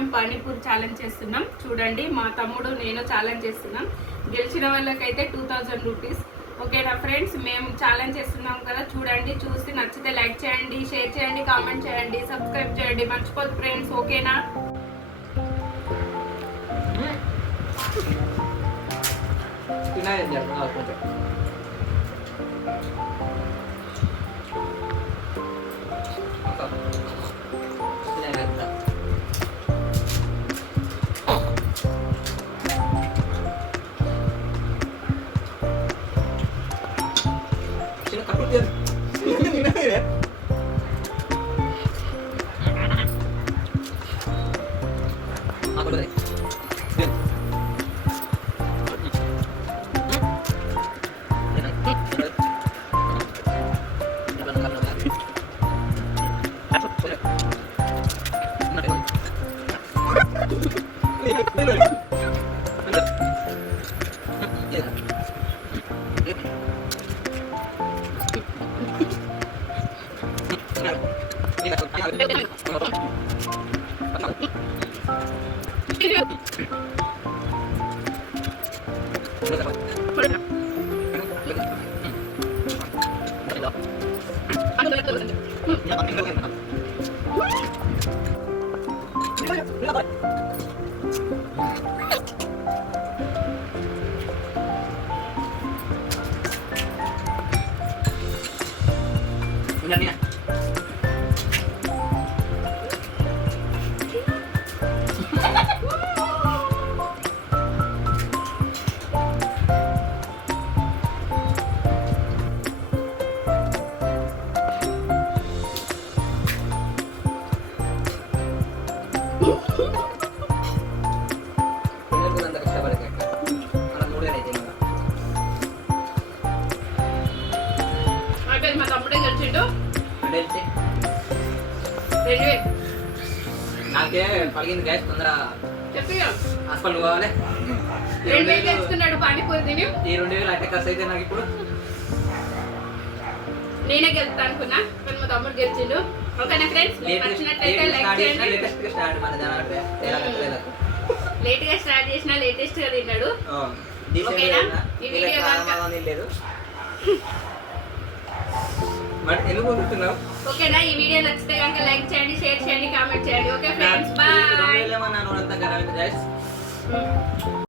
మేము పానీపూరి ఛాలెంజ్ చేస్తున్నాం. చూడండి, మా తమ్ముడు నేను ఛాలెంజ్ చేస్తున్నాం. గెలిచిన వాళ్ళకైతే 2000 రూపీస్. ఓకేనా ఫ్రెండ్స్, మేము ఛాలెంజ్ చేస్తున్నాం కదా, చూడండి. చూసి నచ్చితే లైక్ చేయండి, షేర్ చేయండి, కామెంట్ చేయండి, సబ్స్క్రైబ్ చేయండి, మర్చిపోదు ఫ్రెండ్స్. ఓకేనా? మా తమ్ముడే గెలిచిండు. నాకే పలిగింది గ్యాస్ తొందర చెప్పి హాస్పిటల్ పోవాలి. 2000 తెచ్చుకున్నాడు పానీపూరి తిని. ఈ 2000 అంటే ఖర్చు అయితే నాకు ఇప్పుడు నేనే గెలుస్తా అనుకున్నా, కానీ మా తమ్ముడు గెలిచిండు. ఓకేనా ఫ్రెండ్స్, నచ్చినట్లయితే లైక్ చేయండి. లేటెస్ట్ గా స్టార్ట్ చేసిన లేటెస్ట్ గా తిన్నాడు. ఓకేనా? ఈ వీడియో లేదు బట్ ఎందుకు వదులుతున్నావు? ఓకేనా? ఈ వీడియో నచ్చితే కనుక లైక్ చేయండి, షేర్ చేయండి, కామెంట్ చేయండి. Okay friends, bye.